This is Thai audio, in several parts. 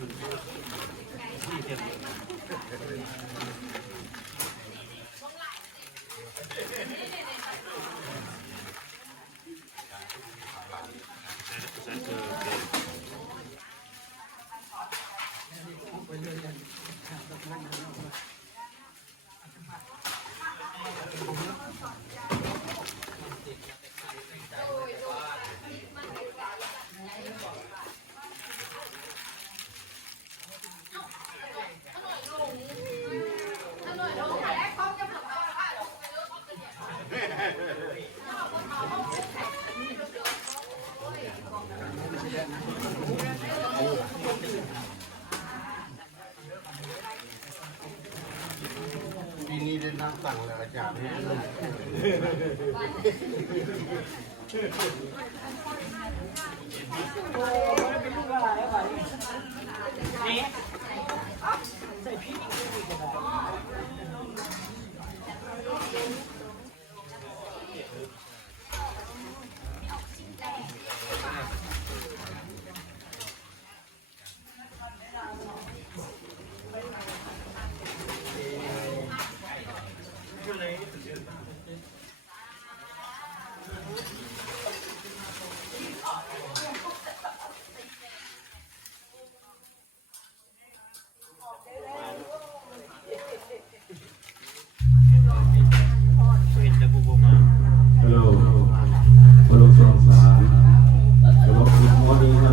ที่เต็มใช้เจอเด็ก ปีนี้ได้นั่งสั่งแล้วอาจารย์เนี่ย เ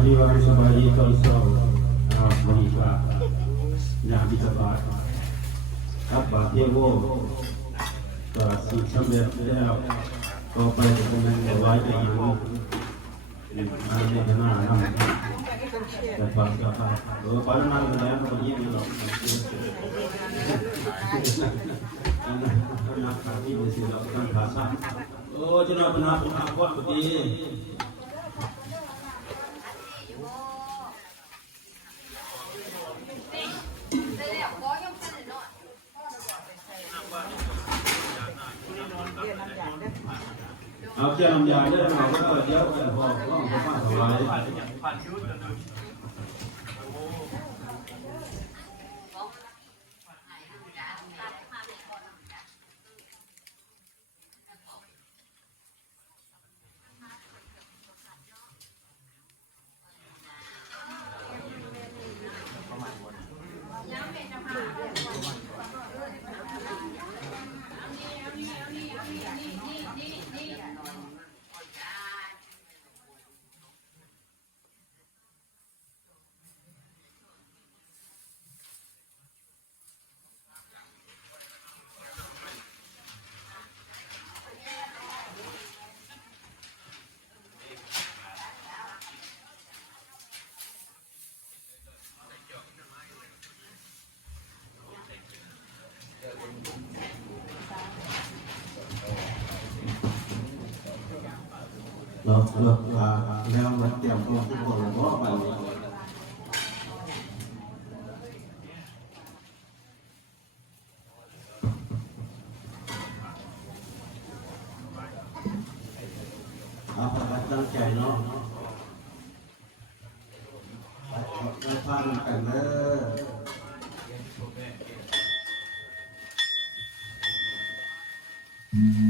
morning everyone. Somebody also. Ah, Monica. Nhà đi tập bài. Các bà thiên vô. Và sự xâm đẹp theo. Có phải là công nhân của vài cái yếu. Anh đi cái nào nằm. Các bà các bà. Rồi bà nó nằm cái này nó có gì nữa. Anak kami mesti lakukan bahasa. Oh, jangan pernah pernah buat begini. เอาเกี่ยวลำไยได้ไหมก็เดี๋ยวกันพอต้องไปฟังสบายผ่านคิ้วจน เอาเราแล้วมันเตรียมตัวทุกคนเพราะมันสบา ความตั้งใจเนาะไปฟังกันเด้อพุ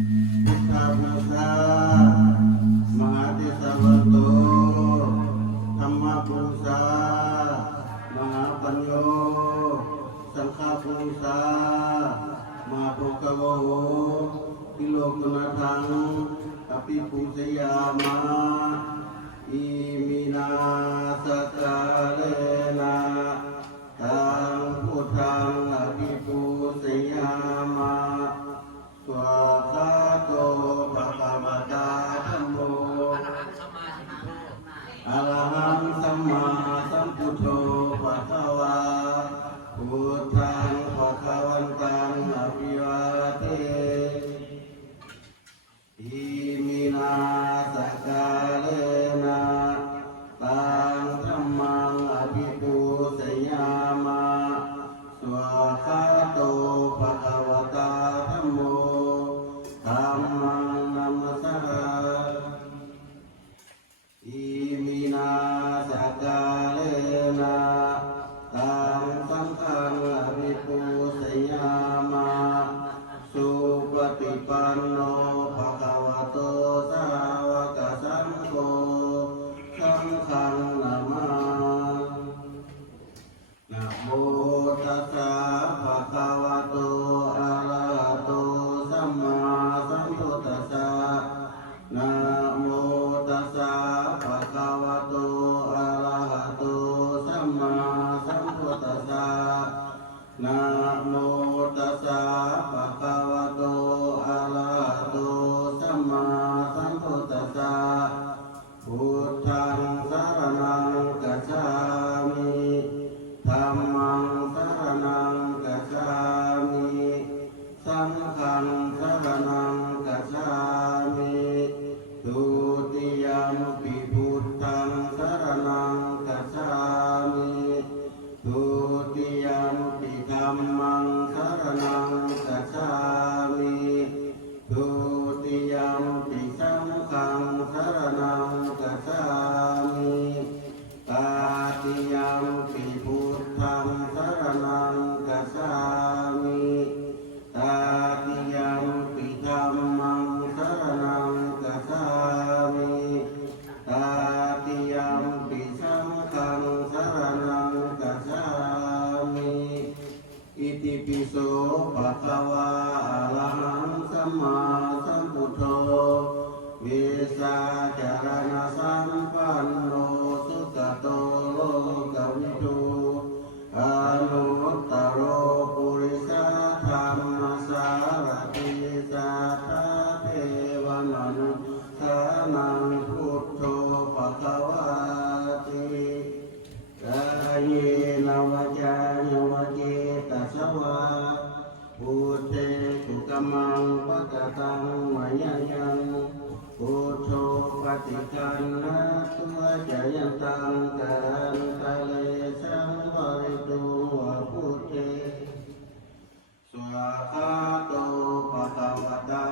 สังฆังสรณังกัจฉามิทุติยมปิพุทธังสรณังกัจฉามิทุติยมปิธัมมังสรณังกัจฉามิทุติยมปิสังฆังสรณังกัจฉามิตาติยมปิพุทธังสรณังกัจฉามิ สาจารณสัมปันโนสุขโตโลกวิทูอานุตตโรปุริสาธรรมสารติสัทธาเทวมนุสานังพุทโธภะคะวะติกายนวจายนวเจตสวะพุทเทสุกมังปะกตังมายายัง พุทโธปฏิกันนะตัวจยันตังกันตะเลสังวริตุวพุทเทสวาคาโตปะคะวะตา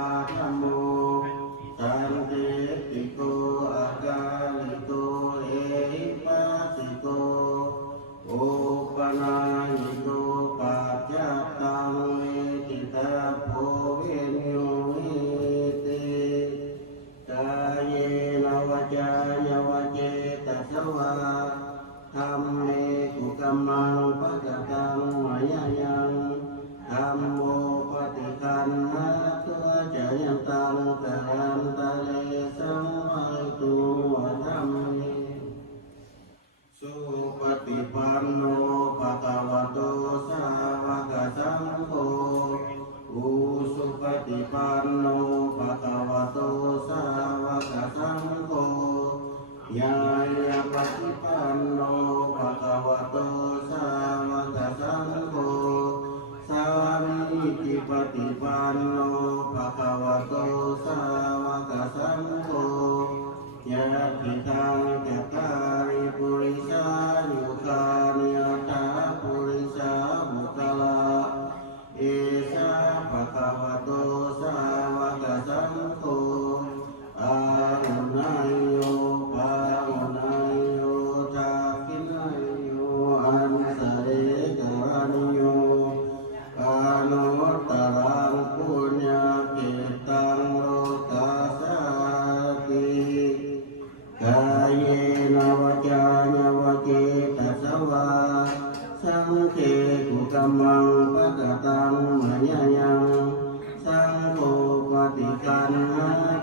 ธิปฏิปันโนภะคะวะโตสาวกสังโฆยะติทาง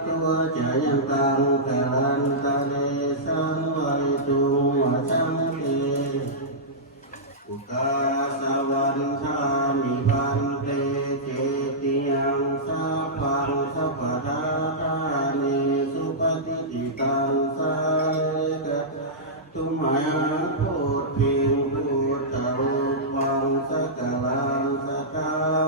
ตัวจะยังตังกะลันตะเลสังวริตุวะสังเขอุกาสวันทามิพันเตเจติยังสัพพังสัพพะทาทานิสุปฏิติตังสาเกะทุมายาพุทธิงพุทธะรูปังสกลังสกา